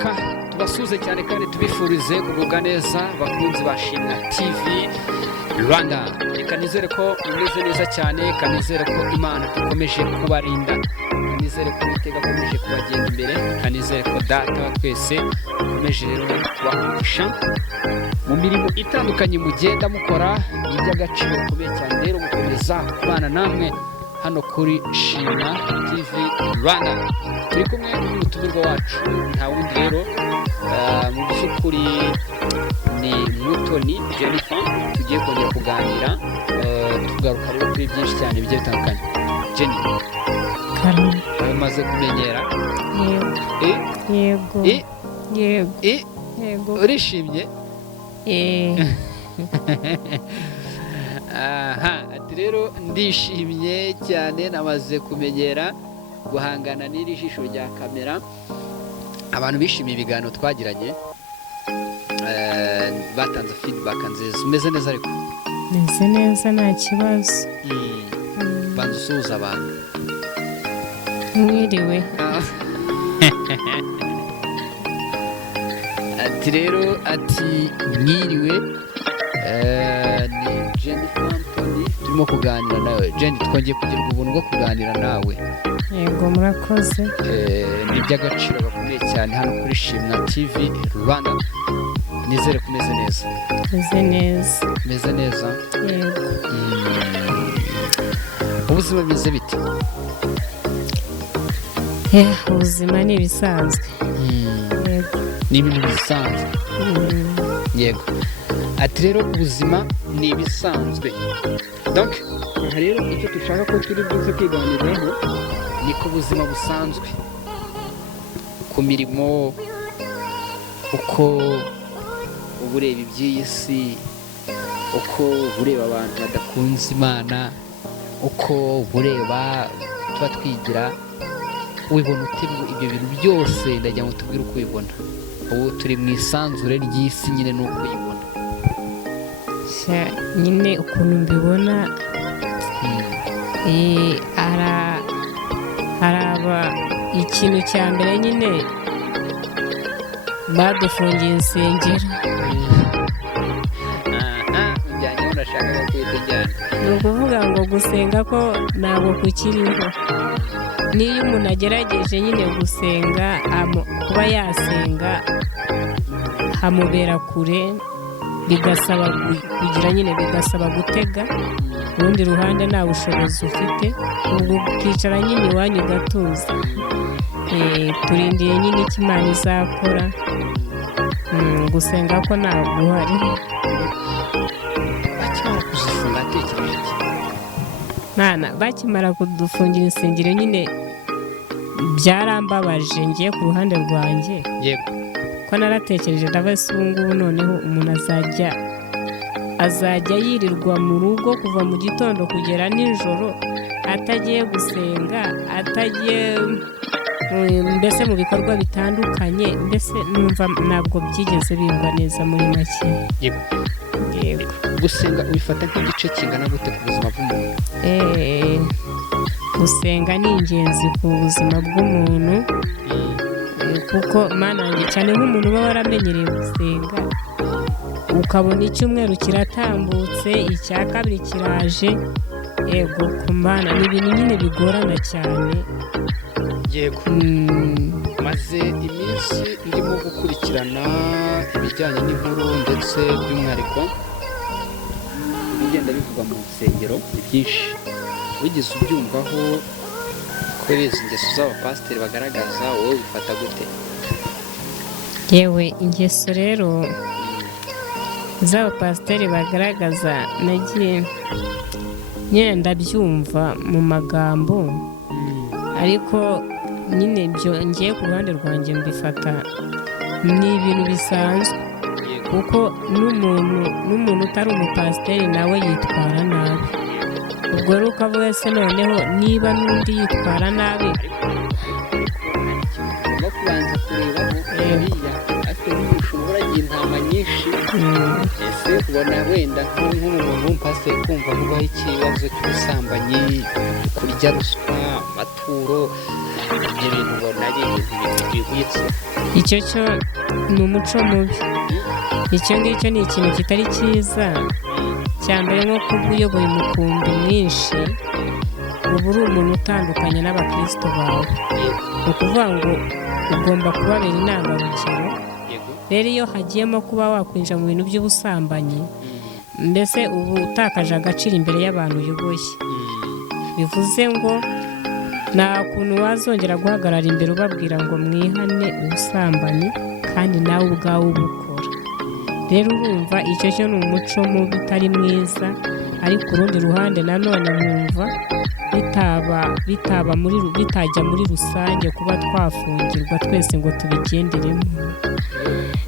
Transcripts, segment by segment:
reka tubasuze cyane kandi tubifurize kugubwa neza bakunzi ba Shimwa TV Rwanda. Reka nizere ko mumeze neza cyane, kanizere ko Imana ikomeje kubarinda, kanizere ko Uwiteka akomeje kubagenda imbere, kanizere ko Data wa twese akomeje rero kubahugisha mu mirimo itandukanye mugenda mukora. Ni iby'agaciro kubeye cyane rero gukomeza kubana namwe hano kuri Shimwa TV Rwanda. Turi kumwe n'umutumirwa wacu, nta wundi rero mu by'ukuri ni Mutoni Jennifer. Tugiye kongera kuganira tugaruka rero kuri byinshi cyane bigiye bitandukanye. Jenny, umaze kumenyera? Yego. Urishimye? Ati rero ndishimye cyane, namaze kumenyera guhangana n'iri jisho rya kamera. Abantu bishimiye ibiganiro twagiranye, batanze feedback nziza. Umeze neza? Ariko meze neza, nta kibazo. Banza usuhuza abantu. Mwiriwe. Ati rero mwiriwe. Ni Jennifer Anthony turimo kuganira nawe. Jenny, twongeye kugira ubuntu bwo kuganira nawe. Yego, murakoze. Ni iby'agaciro gakomeye cyane hano kuri Shimwa TV Rwanda. Nizere ko umeze neza. Meze neza? Yego. Ubuzima bimeze bite? Ubuzima ni ibisanzwe. Yego. Ni ibintu bisanzwe. Yego. Ati rero ubuzima ni ibisanzwe. Donc aha rero icyo dushaka ko turi buze kwiganiraho ni ku buzima busanzwe, ku mirimo, uko uba ureba iby'iyi si, uko ureba abantu badakunze Imana, uko ureba tuba twigira. Ubibona ute ibyo bintu byose? ndagira ngo tubwire uko ubibona. Ubu turi mu isanzure ry'isi, nyine ni uko uyibona. Nyine ukuntu mbibona, haraba ikintu cya mbere, nyine badufungiye insengero. Ujyanye aho urashaka kwitujyana. Ni ukuvuga ngo gusenga ko ntabwo kukiriho. N'iyo umuntu agerageje nyine gusenga, kuba yasenga hamubera kure, bigasaba kugira nyine, bigasaba gutega urundi ruhande nta bushobozi ufite, ubwo ukicara nyine iwanyu ugatuza. Turindiye nyine icyo Imana izakora. Gusenga ko ntabwo uhari. Bakimara kuzifunga atekereje iki? Bakimara kudufungira insengero nyine byarambabaje ngiye ku ruhande rwanjye. Yego. Ko naratekereje ndavuga se ubu ngubu noneho umuntu azajya yirirwa mu rugo kuva mu gitondo kugera nijoro, atagiye gusenga, atagiye mbese mu bikorwa bitandukanye. Mbese numva ntabwo byigeze bimva neza muri make. Yego. Gusenga ubifata nk'igice kingana gute ku buzima bw'umuntu? Gusenga ni ingenzi ku buzima bw'umuntu, kuko Mana yanjye, cyane nk'umuntu uba waramenyereye gusenga, ukabona icyumweru kiratambutse, icya kabiri kiraje. Yego, ku Mana ni ibintu nyine bigorana cyane. Yego. Maze iminsi ndimo gukurikirana ibijyanye n'inkuru, ndetse by'umwihariko bigenda bivugwa mu nsengero. Ni byinshi wigeze ubyumvaho kuri izi ngeso z'abapasiteri bagaragaza, wowe bifata gute? Yewe, ingeso rero z'abapasiteri bagaragaza, nagiye nyine ndabyumva mu magambo, ariko nyine byo ngiye ku ruhande rwanjye mbifata ni ibintu bisanzwe, kuko n'umuntu utari umupasiteri nawe yitwara nabi. Ubwo rero ukavuga se noneho niba n'undi yitwara nabi, no kubanza kureba uriya afite n'umushumba uragira intama nyinshi. Ese ese ubona wenda nk'umuntu w'umupasiteri kumva avugaho ikibazo cy'ubusambanyi, kurya ruswa, amaturo, ibyo bintu ubona ari ibintu bigwitse? icyo cyo ni umuco mubi. icyo ngicyo ni ikintu kitari cyiza. cya mbere nko kuba uyoboye umukumbi mwinshi uba uri umuntu utandukanye n'abakristo bawe. ni ukuvuga ngo ugomba kubabera intangarugero. rero iyo hagiyemo kuba wakwinjira mu bintu by'ubusambanyi, mbese uba utakaje agaciro imbere y'abantu uyoboye. bivuze ngo nta kuntu wazongera guhagarara imbere ubabwira ngo mwihane ubusambanyi kandi nawe ubwawe ubukora. rero urumva icyo cyo ni umuco mubi utari mwiza, ariko urundi ruhande nanone nkumva bitajya muri rusange kuba twafungirwa twese ngo tubigenderemo.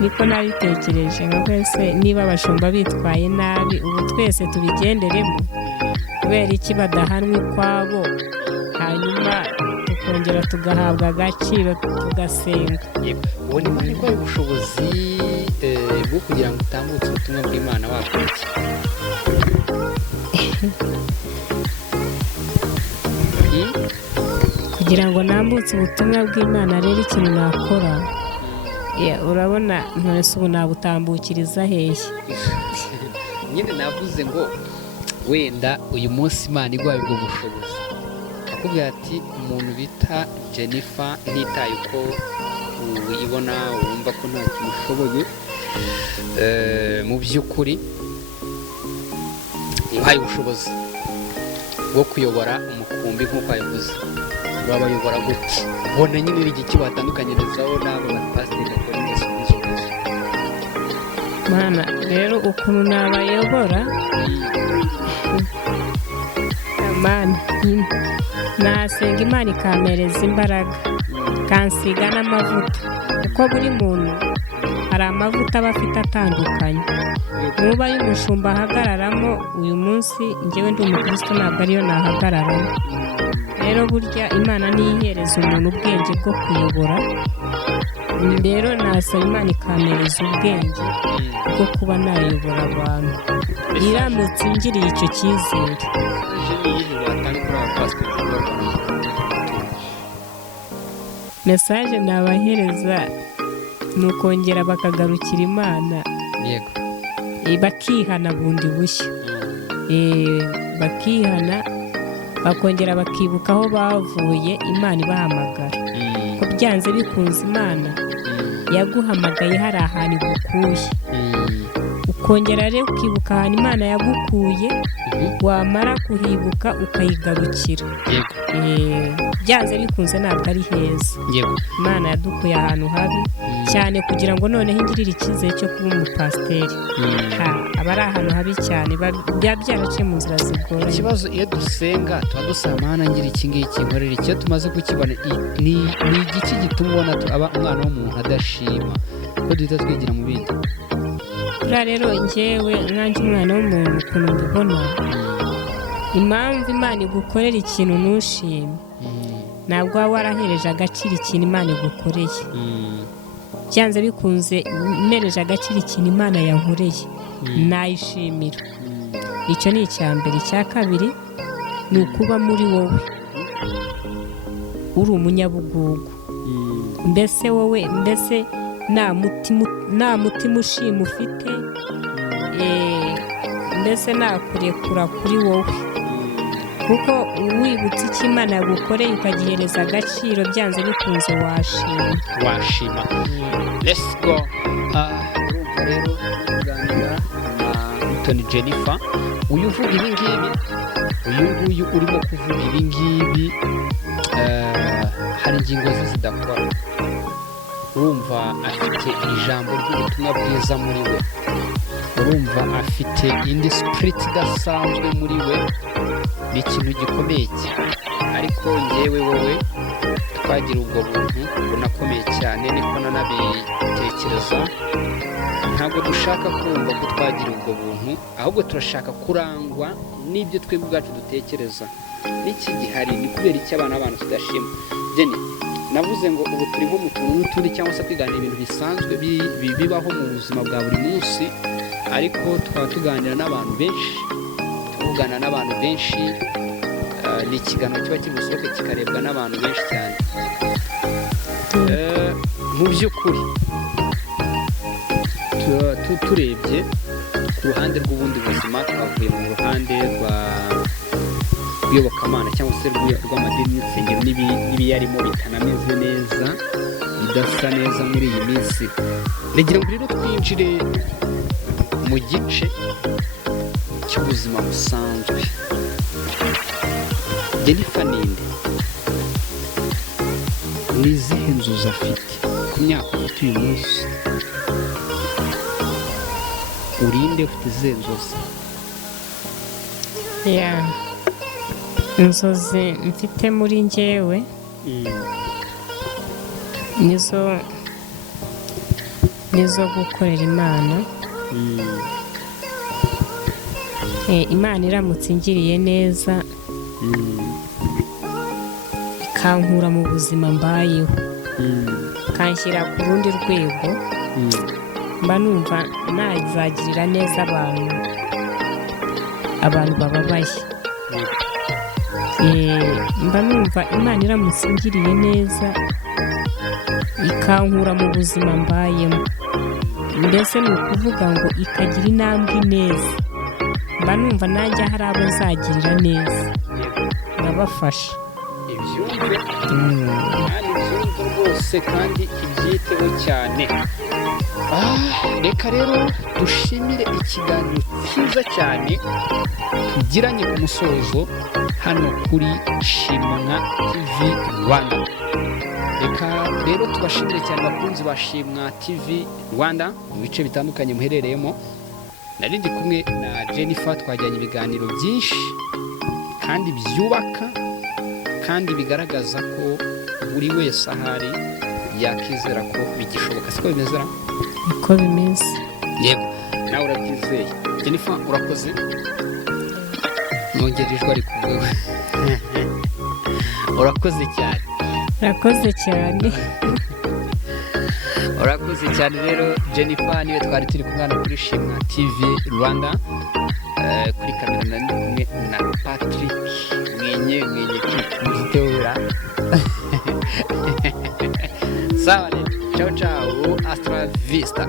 niko nabitekereje nka twese niba abashumba bitwaye nabi ubu twese tubigenderemo, kubera iki badahanwa ukwabo hanyuma tukongera tugahabwa agaciro tugasenga. ubona imana iguha ubushobozi bwo kugira ngo utambutse ubutumwa bw'Imana wakurikira? kugira ngo nambutse ubutumwa bw'Imana rero ikintu nakora, urabona ntose ubu nabutambukiriza hehe? nyine navuze ngo wenda uyu munsi Imana iguha ubwo bushobozi, akubwira ati umuntu bita Jennifer ntitaye uko uyibona wumva ko nta kintu ushoboye, mu by'ukuri uhaye ubushobozi bwo kuyobora umukumbi nk'uko yavuze, wabayobora gute? ubona nyine iri igiki watandukanyirizaho n'abo bapasiteri bakora ingeso nk'izo ngizo? Mana rero ukuntu nabayobora, Mana nasenga Imana ikampereza imbaraga, kansiga n'amavuta, kuko buri muntu hari amavuta aba afite atandukanye. nuba y'umushumba ahagararamo uyu munsi, njyewe ndi umukristo ntabwo ariyo nahagararamo. rero burya Imana niyo ihereza umuntu ubwenge bwo kuyobora. rero nasaba Imana ikampereza ubwenge bwo kuba nayobora abantu, iramutse ingiriye icyo cyizere. mesaje nabahereza ni ukongera bakagarukira Imana, bakihana bundi bushya, bakihana bakongera bakibuka aho bavuye, Imana ibahamagara. ko byanze bikunze Imana yaguhamagaye hari ahantu igukuye, ukongera rero ukibuka ahantu Imana yagukuye, wamara kuhibuka ukayigarukira. byanze bikunze ntabwo ari heza. Imana yadukuye ahantu habi cyane kugira ngo noneho ingirire icyizere cyo kuba umupasiteri. aba ari ahantu habi cyane, byaba byaraciye mu nzira zigoranye. ikibazo iyo dusenga tuba dusaba Mana ngira iki ngiki nkorera iki. iyo tumaze kukibona ni igiki gituma ubona aba umwana w'umuntu adashima, ko duhita twigira mu bindi? buriya rero njyewe nkanjye umwana w'umuntu ukuntu mbibona, impamvu Imana igukorera ikintu ntushime, ntabwo waba warahereje agaciro ikintu Imana igukoreye. byanze bikunze mpereje agaciro ikintu Imana yankoreye, nayishimira. icyo ni icya mbere. icya kabiri ni ukuba muri wowe uri umunyabugugu. mbese wowe nta mutima ushima ufite, mbese nakurekura kuri wowe, kuko wibutse icyo Imana yagukoreye ukagihereza agaciro, byanze bikunze washima. let's go. urumva rero kuganira na Mutoni Jennifer, uyu uvuga ibi ngibi, uyu nguyu urimo kuvuga ibi ngibi, hari ingingo ze zidakora. urumva afite ijambo ry'ubutumwa bwiza muri we, urumva afite indi spirit idasanzwe muri we, ni ikintu gikomeye cyane. ariko njyewe wowe twagira ubwo buntu bunakomeye cyane, niko nanabitekereza. ntabwo dushaka kumva ko twagira ubwo buntu, ahubwo turashaka kurangwa n'ibyo twebwe ubwacu dutekereza. n'iki gihari ni kubera iki abana b'abantu tudashima? Jenny, navuze ngo ubu turi nko mu tuntu n'utundi, cyangwa se kwiganira ibintu bisanzwe bibaho mu buzima bwa buri munsi, ariko tukaba tuganira n'abantu benshi, tuvugana n'abantu benshi. Ni ikiganiro kiba kiri busohoke kikarebwa n'abantu benshi cyane. Mu by'ukuri turebye ku ruhande rw'ubundi buzima, twavuye mu ruhande rw'iyobokamana cyangwa se rw'amadini n'insengero n'ibiyarimo bitanameze neza, bidasa neza muri iyi minsi. Ndagira ngo rero twinjire mu gice cy'ubuzima busanzwe. Jennifer ninde? Ni izihe nzozi afite ku myaka ufite uyu munsi? Urinde ufite izihe nzozi? inzozi mfite muri njyewe nizo gukorera Imana. Imana iramutse ingiriye neza ikankura mu buzima mbayeho, ikanshyira ku rundi rwego, mba numva nazagirira neza abantu bababaye. Mba numva Imana iramutse ingiriye neza ikankura mu buzima mbayemo, mbese ni ukuvuga ngo ikagira intambwe neza, mba numva nanjye hari abo nzagirira neza nkabafasha. Ibyumve kandi ibyumve rwose kandi ibyiteho cyane. Reka rero dushimire ikiganiro cyiza cyane tugiranye ku musozo hano kuri Shimwa TV Rwanda. Reka rero tubashimire cyane bakunzi ba Shimwa TV Rwanda mu bice bitandukanye muherereyemo. Nari ndi kumwe na Jennifer, twajyanye ibiganiro byinshi kandi byubaka kandi bigaragaza ko buri wese ahari yakizera ko bigishoboka. Siko bimeze? Niko bimeze. Yego, nawe urabyizeye. Jennifer urakoze. Nongerejwe ari kuvuga. Urakoze cyane. Urakoze cyane. Urakoze cyane rero Jennifer, niwe twari turi kumwana kuri Shimwa TV Rwanda. Kuri kamera nari kumwe na Patrick mwenye kituziteura. Sawa, ciao ciao, hasta la vista.